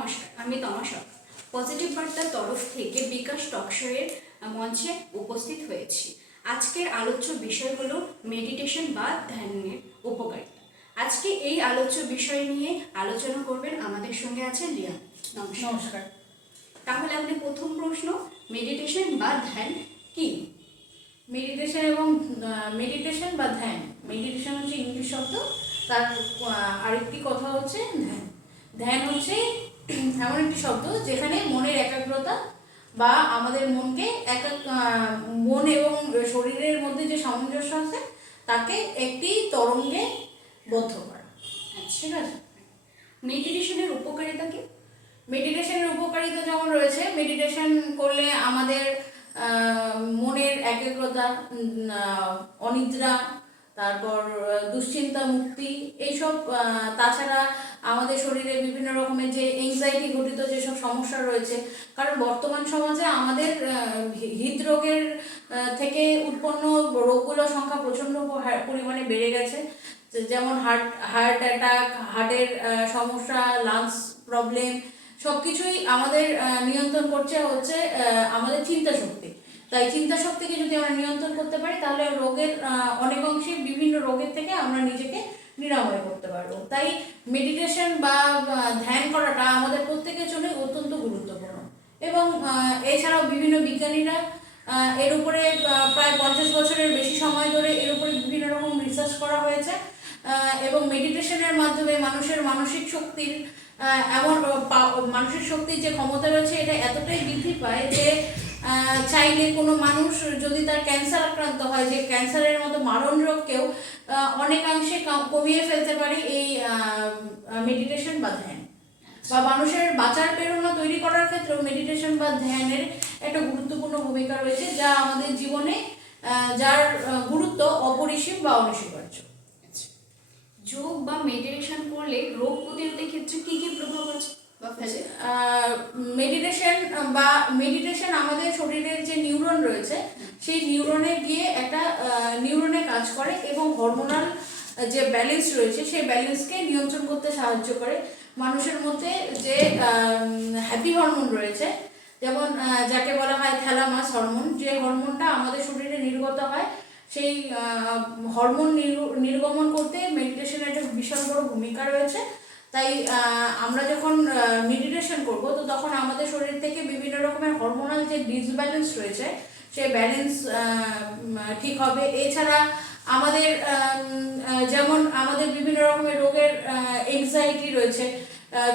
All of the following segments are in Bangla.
নমস্কার, আমি তমা সরকার। পজিটিভ বার্তার তরফ থেকে বিকাশ টকশোয়ের মঞ্চে উপস্থিত হয়েছি। আজকের আলোচ্য বিষয় হলো মেডিটেশন বা ধ্যানের উপকারিতা। আজকে এই আলোচ্য বিষয় নিয়ে আলোচনা করবেন, আমাদের সঙ্গে আছেন রিয়া। নমস্কার। তাহলে আপনি প্রথম প্রশ্ন, মেডিটেশন বা ধ্যান কি? মেডিটেশন বা ধ্যান, মেডিটেশন হচ্ছে ইংলিশ শব্দ, তার আরেকটি কথা হচ্ছে ধ্যান। ধ্যান হচ্ছে এমন একটি শব্দ যেখানে মনের একাগ্রতা বা আমাদের মনকে মন এবং শরীরের মধ্যে যে সামঞ্জস্য আছে তাকে একটি তরঙ্গে বদ্ধ করা। ঠিক আছে। মেডিটেশনের উপকারিতা কি? মেডিটেশনের উপকারিতা যেমন রয়েছে, মেডিটেশন করলে আমাদের মনের একাগ্রতা, অনিদ্রা, তারপর দুশ্চিন্তা মুক্তি, এইসব। তাছাড়া আমাদের শরীরে বিভিন্ন রকমের যে এংজাইটি ঘটিত যেসব সমস্যা রয়েছে, কারণ বর্তমান সমাজে আমাদের হৃদরোগের থেকে উৎপন্ন রোগগুলোর সংখ্যা প্রচণ্ড পরিমাণে বেড়ে গেছে। যেমন হার্ট অ্যাটাক, হার্টের সমস্যা, লাংস প্রবলেম, সব কিছুই আমাদের নিয়ন্ত্রণ করছে হচ্ছে আমাদের চিন্তা শক্তি। তাই চিন্তা শক্তিকে যদি আমরা নিয়ন্ত্রণ করতে পারি তাহলে রোগের অনেক অংশে বিভিন্ন রোগের থেকে আমরা নিজেকে নিরাময় করতে পারবো। তাই মেডিটেশন বা ধ্যান করাটা আমাদের প্রত্যেকের জন্য অত্যন্ত গুরুত্বপূর্ণ। এবং এছাড়াও বিভিন্ন বিজ্ঞানীরা এর উপরে প্রায় 50 বছরের বেশি সময় ধরে এর উপরে বিভিন্ন রকম রিসার্চ করা হয়েছে। এবং মেডিটেশনের মাধ্যমে মানুষের মানসিক শক্তির মানসিক শক্তির যে ক্ষমতা রয়েছে এটা এতটাই বৃদ্ধি পায় যে চাইলে কোনো মানুষ যদি তার ক্যান্সার আক্রান্ত হয়, যে ক্যান্সারের মতো মারণ রোগকেও অনেকাংশে কমিয়ে ফেলতে পারে এই মেডিটেশন বা ধ্যান। বা মানুষের বাঁচার প্রেরণা তৈরি করার ক্ষেত্রেও মেডিটেশন বা ধ্যানের একটা গুরুত্বপূর্ণ ভূমিকা রয়েছে, যা আমাদের জীবনে যার গুরুত্ব অপরিসীম বা অনস্বীকার্য। যোগ বা মেডিটেশন করলে রোগ প্রতিরোধের ক্ষেত্রে কি কি প্রভাব আছে বা ফেলে? মেডিটেশন আমাদের শরীরের যে নিউরন রয়েছে সেই নিউরনে গিয়ে একটা নিউরনে কাজ করে এবং হরমোনাল যে ব্যালেন্স রয়েছে সেই ব্যালেন্সকে নিয়ন্ত্রণ করতে সাহায্য করে। মানুষের মধ্যে যে হ্যাপি হরমোন রয়েছে, যেমন যাকে বলা হয় থ্যালামাস হরমোন, যে হরমোনটা আমাদের শরীরে নির্গত হয়, সেই হরমোন নির্গমন করতে মেডিটেশনের একটা বিশাল বড় ভূমিকা রয়েছে। তাই আমরা যখন মেডিটেশন করব তো তখন আমাদের শরীর থেকে বিভিন্ন রকমের হরমোনাল যে ডিসব্যালেন্স রয়েছে সেই ব্যালেন্স ঠিক হবে। এছাড়া আমাদের যেমন আমাদের বিভিন্ন রকমের রোগের এংজাইটি রয়েছে,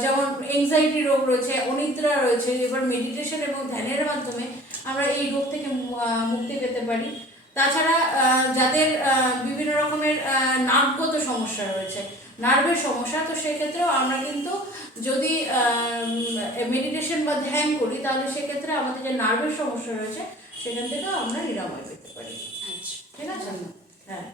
যেমন এংজাইটি রোগ রয়েছে, অনিদ্রা রয়েছে, এবার মেডিটেশন এবং ধ্যানের মাধ্যমে আমরা এই রোগ থেকে মুক্তি পেতে পারি। তাছাড়া যাদের বিভিন্ন রকমের নার্ভগত সমস্যা রয়েছে, নার্ভের সমস্যা, তো সেক্ষেত্রেও আমরা কিন্তু যদি মেডিটেশন বা ধ্যান করি তাহলে সেক্ষেত্রে আমাদের যে নার্ভের সমস্যা রয়েছে সেখান থেকেও আমরা নিরাময় পেতে পারি। আচ্ছা, ঠিক আছে। হ্যাঁ।